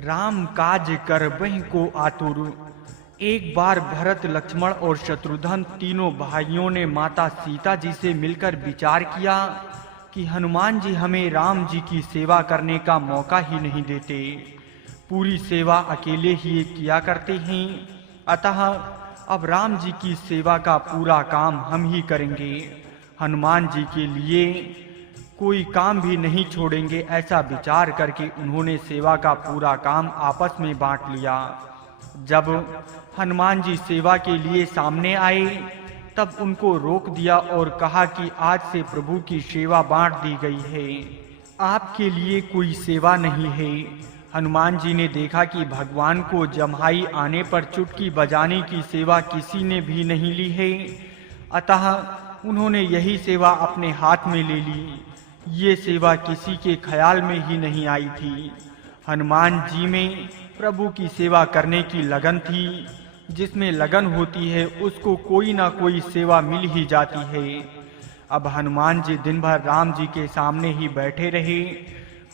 राम काज करबहिं को आतुर। एक बार भरत, लक्ष्मण और शत्रुघ्न तीनों भाइयों ने माता सीता जी से मिलकर विचार किया कि हनुमान जी हमें राम जी की सेवा करने का मौका ही नहीं देते। पूरी सेवा अकेले ही किया करते हैं, अतः अब राम जी की सेवा का पूरा काम हम ही करेंगे। हनुमान जी के लिए कोई काम भी नहीं छोड़ेंगे। ऐसा विचार करके उन्होंने सेवा का पूरा काम आपस में बांट लिया। जब हनुमान जी सेवा के लिए सामने आए तब उनको रोक दिया और कहा कि आज से प्रभु की सेवा बांट दी गई है, आपके लिए कोई सेवा नहीं है। हनुमान जी ने देखा कि भगवान को जम्हाई आने पर चुटकी बजाने की सेवा किसी ने भी नहीं ली है, अतः उन्होंने यही सेवा अपने हाथ में ले ली। ये सेवा किसी के ख्याल में ही नहीं आई थी। हनुमान जी में प्रभु की सेवा करने की लगन थी। जिसमें लगन होती है उसको कोई ना कोई सेवा मिल ही जाती है। अब हनुमान जी दिन भर राम जी के सामने ही बैठे रहे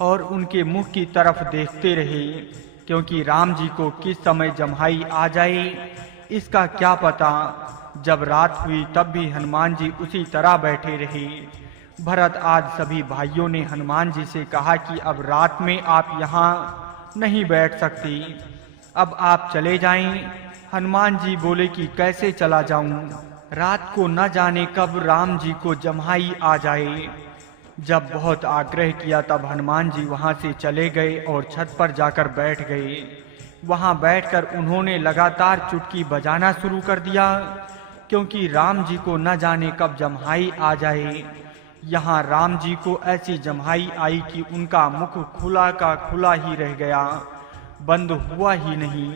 और उनके मुख की तरफ देखते रहे, क्योंकि राम जी को किस समय जम्हाई आ जाए इसका क्या पता। जब रात हुई तब भी हनुमान जी उसी तरह बैठे रहे। भरत आदि सभी भाइयों ने हनुमान जी से कहा कि अब रात में आप यहाँ नहीं बैठ सकते, अब आप चले जाएं। हनुमान जी बोले कि कैसे चला जाऊं, रात को न जाने कब राम जी को जम्हाई आ जाए। जब बहुत आग्रह किया तब हनुमान जी वहां से चले गए और छत पर जाकर बैठ गए। वहां बैठकर उन्होंने लगातार चुटकी बजाना शुरू कर दिया, क्योंकि राम जी को न जाने कब जम्हाई आ जाए। यहाँ राम जी को ऐसी जम्हाई आई कि उनका मुख खुला का खुला ही रह गया, बंद हुआ ही नहीं।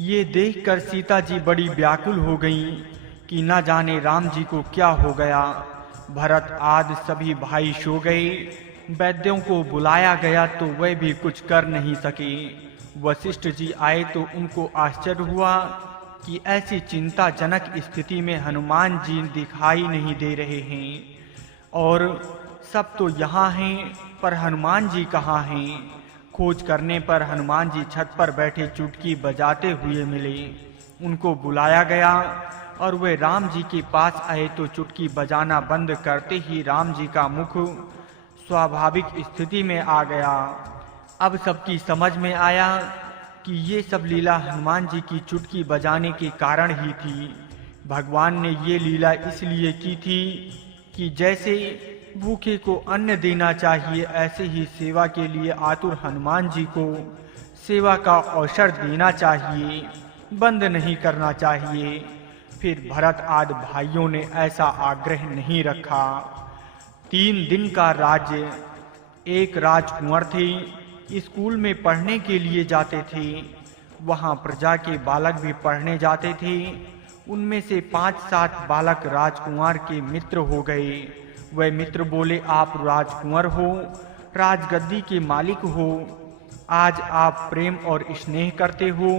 ये देखकर सीता जी बड़ी व्याकुल हो गईं कि न जाने राम जी को क्या हो गया। भरत आदि सभी भाई सो गए। वैद्यों को बुलाया गया तो वे भी कुछ कर नहीं सके। वशिष्ठ जी आए तो उनको आश्चर्य हुआ कि ऐसी चिंताजनक स्थिति में हनुमान जी दिखाई नहीं दे रहे हैं, और सब तो यहाँ हैं पर हनुमान जी कहाँ हैं। खोज करने पर हनुमान जी छत पर बैठे चुटकी बजाते हुए मिले। उनको बुलाया गया और वे राम जी के पास आए तो चुटकी बजाना बंद करते ही राम जी का मुख स्वाभाविक स्थिति में आ गया। अब सबकी समझ में आया कि ये सब लीला हनुमान जी की चुटकी बजाने के कारण ही थी। भगवान ने ये लीला इसलिए की थी कि जैसे भूखे को अन्न देना चाहिए, ऐसे ही सेवा के लिए आतुर हनुमान जी को सेवा का अवसर देना चाहिए, बंद नहीं करना चाहिए। फिर भरत आदि भाइयों ने ऐसा आग्रह नहीं रखा। 3 दिन का राज्य। एक राजकुंवर थे, स्कूल में पढ़ने के लिए जाते थे। वहां प्रजा के बालक भी पढ़ने जाते थे। उनमें से 5-7 बालक राजकुमार के मित्र हो गए। वह मित्र बोले, आप राजकुंवर हो, राजगद्दी के मालिक हो, आज आप प्रेम और स्नेह करते हो,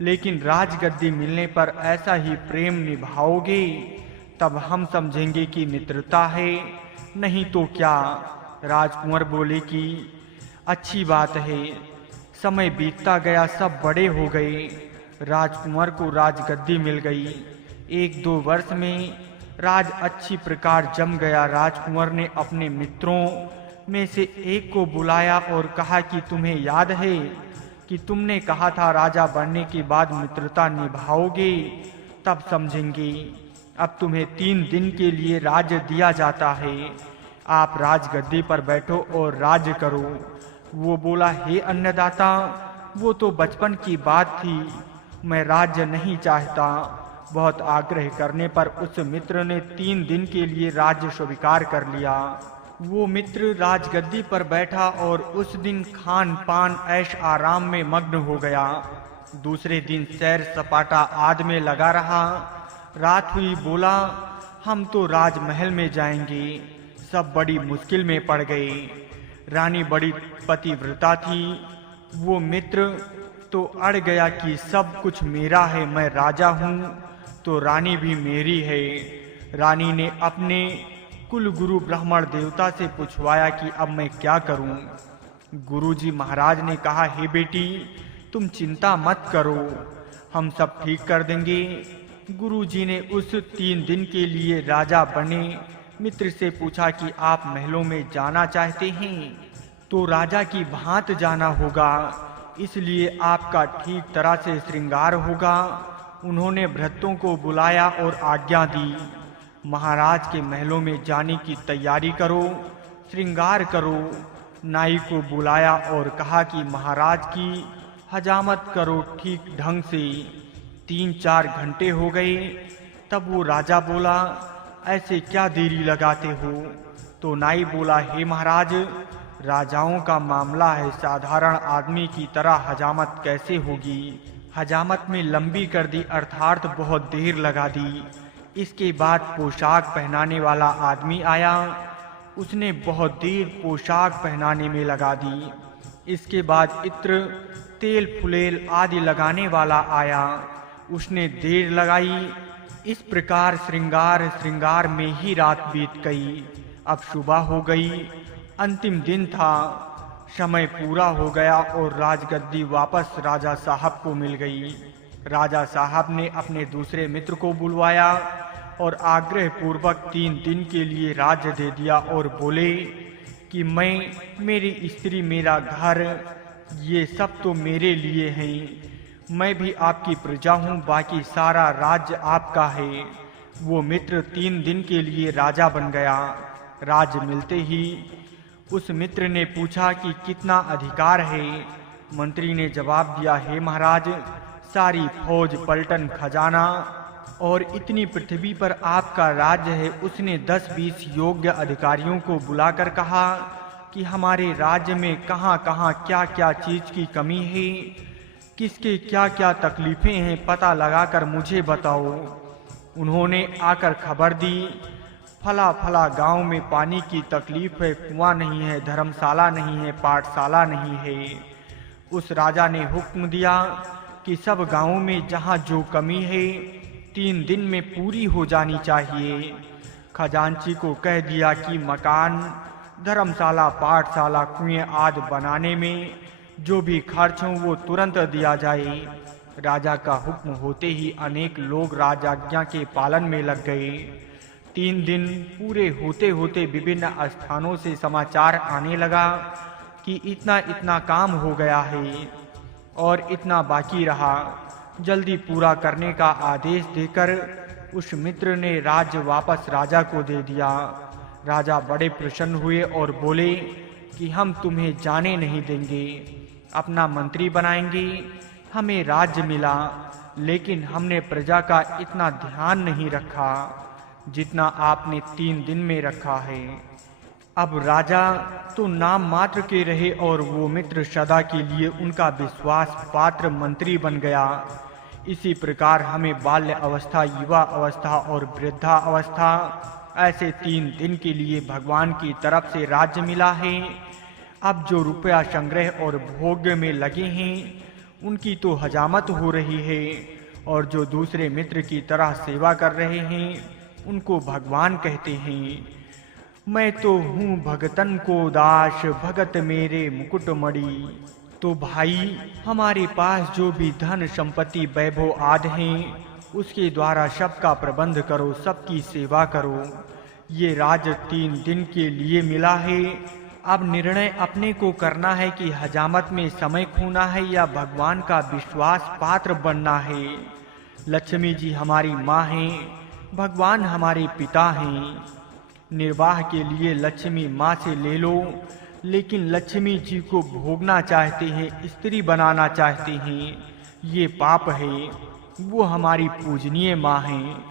लेकिन राजगद्दी मिलने पर ऐसा ही प्रेम निभाओगे तब हम समझेंगे कि मित्रता है, नहीं तो क्या। राजकुंवर बोले कि अच्छी बात है। समय बीतता गया, सब बड़े हो गए। राजकुंवर को राजगद्दी मिल गई। 1-2 वर्ष में राज अच्छी प्रकार जम गया। राजकुंवर ने अपने मित्रों में से एक को बुलाया और कहा कि तुम्हें याद है कि तुमने कहा था राजा बनने के बाद मित्रता निभाओगे, तब समझेंगे। अब तुम्हें 3 दिन के लिए राज्य दिया जाता है, आप राजगद्दी पर बैठो और राज्य करो। वो बोला, हे अन्नदाता, वो तो बचपन की बात थी, मैं राज्य नहीं चाहता। बहुत आग्रह करने पर उस मित्र ने 3 दिन के लिए राज्य स्वीकार कर लिया। वो मित्र राजगद्दी पर बैठा और उस दिन खान पान ऐश आराम में मग्न हो गया। दूसरे दिन सैर सपाटा आदि में लगा रहा। रात हुई, बोला, हम तो राजमहल में जाएंगे। सब बड़ी मुश्किल में पड़ गए। रानी बड़ी पतिव्रता थी। वो मित्र तो अड़ गया कि सब कुछ मेरा है, मैं राजा हूँ तो रानी भी मेरी है। रानी ने अपने कुल गुरु ब्राह्मण देवता से पूछवाया कि अब मैं क्या करूं। गुरुजी महाराज ने कहा, हे बेटी, तुम चिंता मत करो, हम सब ठीक कर देंगे। गुरुजी ने उस 3 दिन के लिए राजा बने मित्र से पूछा कि आप महलों में जाना चाहते हैं तो राजा की भांत जाना होगा, इसलिए आपका ठीक तरह से श्रृंगार होगा। उन्होंने भृत्यों को बुलाया और आज्ञा दी, महाराज के महलों में जाने की तैयारी करो, श्रृंगार करो। नाई को बुलाया और कहा कि महाराज की हजामत करो ठीक ढंग से। 3-4 घंटे हो गए, तब वो राजा बोला, ऐसे क्या देरी लगाते हो? तो नाई बोला, हे महाराज, राजाओं का मामला है, साधारण आदमी की तरह हजामत कैसे होगी? हजामत में लंबी कर दी, अर्थात बहुत देर लगा दी। इसके बाद पोशाक पहनाने वाला आदमी आया, उसने बहुत देर पोशाक पहनाने में लगा दी। इसके बाद इत्र, तेल, फुलेल आदि लगाने वाला आया, उसने देर लगाई। इस प्रकार श्रृंगार में ही रात बीत गई। अब सुबह हो गई, अंतिम दिन था, समय पूरा हो गया और राजगद्दी वापस राजा साहब को मिल गई। राजा साहब ने अपने दूसरे मित्र को बुलवाया और आग्रह पूर्वक 3 दिन के लिए राज्य दे दिया और बोले कि मैं, मेरी स्त्री, मेरा घर, ये सब तो मेरे लिए हैं, मैं भी आपकी प्रजा हूँ, बाकी सारा राज्य आपका है। वो मित्र 3 दिन के लिए राजा बन गया। राज्य मिलते ही उस मित्र ने पूछा कि कितना अधिकार है? मंत्री ने जवाब दिया, हे महाराज, सारी फौज, पलटन, खजाना और इतनी पृथ्वी पर आपका राज्य है। उसने 10-20 योग्य अधिकारियों को बुलाकर कहा कि हमारे राज्य में कहाँ-कहाँ क्या-क्या चीज की कमी है, किसके क्या-क्या तकलीफें हैं, पता लगाकर मुझे बताओ। उन्होंने आकर खबर दी, फला फला गांव में पानी की तकलीफ है, कुआं नहीं है, धर्मशाला नहीं है, पाठशाला नहीं है। उस राजा ने हुक्म दिया कि सब गांवों में जहां जो कमी है 3 दिन में पूरी हो जानी चाहिए। खजांची को कह दिया कि मकान, धर्मशाला, पाठशाला, कुएं आदि बनाने में जो भी खर्च हो वो तुरंत दिया जाए। राजा का हुक्म होते ही अनेक लोग राजाज्ञा के पालन में लग गए। 3 दिन पूरे होते होते विभिन्न स्थानों से समाचार आने लगा कि इतना इतना काम हो गया है और इतना बाकी रहा। जल्दी पूरा करने का आदेश देकर उस मित्र ने राज्य वापस राजा को दे दिया। राजा बड़े प्रसन्न हुए और बोले कि हम तुम्हें जाने नहीं देंगे, अपना मंत्री बनाएंगे। हमें राज्य मिला, लेकिन हमने प्रजा का इतना ध्यान नहीं रखा जितना आपने 3 दिन में रखा है। अब राजा तो नाम मात्र के रहे और वो मित्र सदा के लिए उनका विश्वास पात्र मंत्री बन गया। इसी प्रकार हमें बाल्य अवस्था, युवा अवस्था और वृद्धा अवस्था, ऐसे 3 दिन के लिए भगवान की तरफ से राज्य मिला है। अब जो रुपया संग्रह और भोग में लगे हैं उनकी तो हजामत हो रही है और जो दूसरे मित्र की तरह सेवा कर रहे हैं उनको भगवान कहते हैं। मैं तो हूँ भगतन को दास, भगत मेरे मुकुट मणि। तो भाई, हमारे पास जो भी धन संपत्ति वैभव आदि हैं उसके द्वारा सबका प्रबंध करो, सबकी सेवा करो। ये राज्य 3 दिन के लिए मिला है। अब निर्णय अपने को करना है कि हजामत में समय खोना है या भगवान का विश्वास पात्र बनना है। लक्ष्मी जी हमारी माँ हैं, भगवान हमारे पिता हैं। निर्वाह के लिए लक्ष्मी माँ से ले लो, लेकिन लक्ष्मी जी को भोगना चाहते हैं, स्त्री बनाना चाहते हैं, ये पाप है। वो हमारी पूजनीय माँ हैं।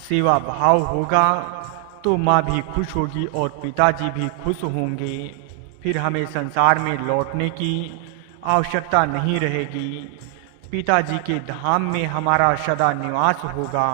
सेवा भाव होगा तो माँ भी खुश होगी और पिताजी भी खुश होंगे। फिर हमें संसार में लौटने की आवश्यकता नहीं रहेगी। पिताजी के धाम में हमारा सदा निवास होगा।